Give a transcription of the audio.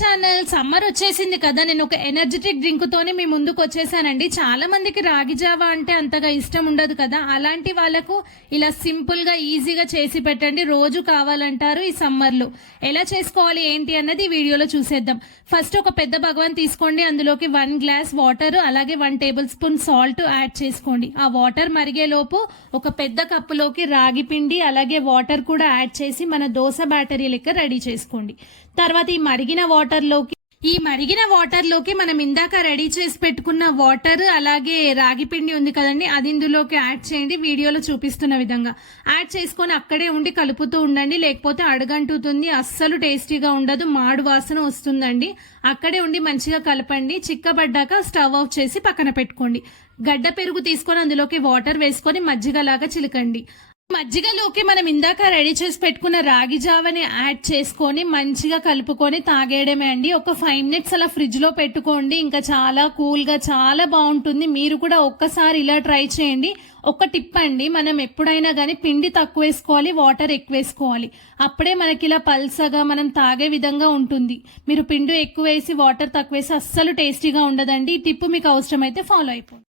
Channel. Summer వచ్చేసింది కదా, నేను ఒక ఎనర్జెటిక్ డ్రింక్ తోనే మీ ముందుకు వచ్చేసానండి. చాలా మందికి రాగి జావా అంటే అంతగా ఇష్టం ఉండదు కదా, అలాంటి వాళ్ళకు ఇలా సింపుల్ గా ఈజీగా చేసి పెట్టండి. రోజు కావాలంటారు ఈ సమ్మర్ లో. ఎలా చేసుకోవాలి ఏంటి అన్నది ఈ వీడియోలో చూసేద్దాం. ఫస్ట్ ఒక పెద్ద భగవాన్ తీసుకోండి, అందులోకి 1 గ్లాస్ వాటర్ అలాగే 1 టేబుల్ స్పూన్ సాల్ట్ యాడ్ చేసుకోండి. ఆ వాటర్ మరిగే లోపు ఒక పెద్ద కప్పులోకి రాగి పిండి అలాగే వాటర్ కూడా యాడ్ చేసి మన దోశ బ్యాటరీ లెక్క రెడీ చేసుకోండి. తర్వాత ఈ మరిగిన వాటర్ లోకి మనం ఇందాక రెడీ చేసి పెట్టుకున్న వాటర్ అలాగే రాగి పిండి ఉంది కదండి, అది ఇందులోకి యాడ్ చేయండి. వీడియోలో చూపిస్తున్న విధంగా యాడ్ చేసుకొని అక్కడే ఉండి కలుపుతూ ఉండండి, లేకపోతే అడుగంటుతుంది, అస్సలు టేస్టీగా ఉండదు, మాడు వాసన వస్తుందండి. అక్కడే ఉండి మంచిగా కలపండి. చిక్కబడ్డాక స్టవ్ ఆఫ్ చేసి పక్కన పెట్టుకోండి. గడ్డ పెరుగు తీసుకొని అందులోకి వాటర్ వేసుకొని మజ్జిగలాగా చిలకండి. మజ్జిగలోకి మనం ఇందాక రెడీ చేసి పెట్టుకున్న రాగి జావని యాడ్ చేసుకొని మంచిగా కలుపుకొని తాగేయడమే అండి. ఒక 5 మినిట్స్ అలా ఫ్రిడ్జ్ లో పెట్టుకోండి, ఇంకా చాలా కూల్ గా చాలా బాగుంటుంది. మీరు కూడా ఒక్కసారి ఇలా ట్రై చేయండి. ఒక టిప్ అండి, మనం ఎప్పుడైనా కానీ పిండి తక్కువ వేసుకోవాలి, వాటర్ ఎక్కువ వేసుకోవాలి. అప్పుడే మనకి ఇలా పల్సగా మనం తాగే విధంగా ఉంటుంది. మీరు పిండి ఎక్కువ వేసి వాటర్ తక్కువ వేసి అస్సలు టేస్టీగా ఉండదండి. ఈ టిప్ మీకు అవసరమైతే ఫాలో అయిపోండి.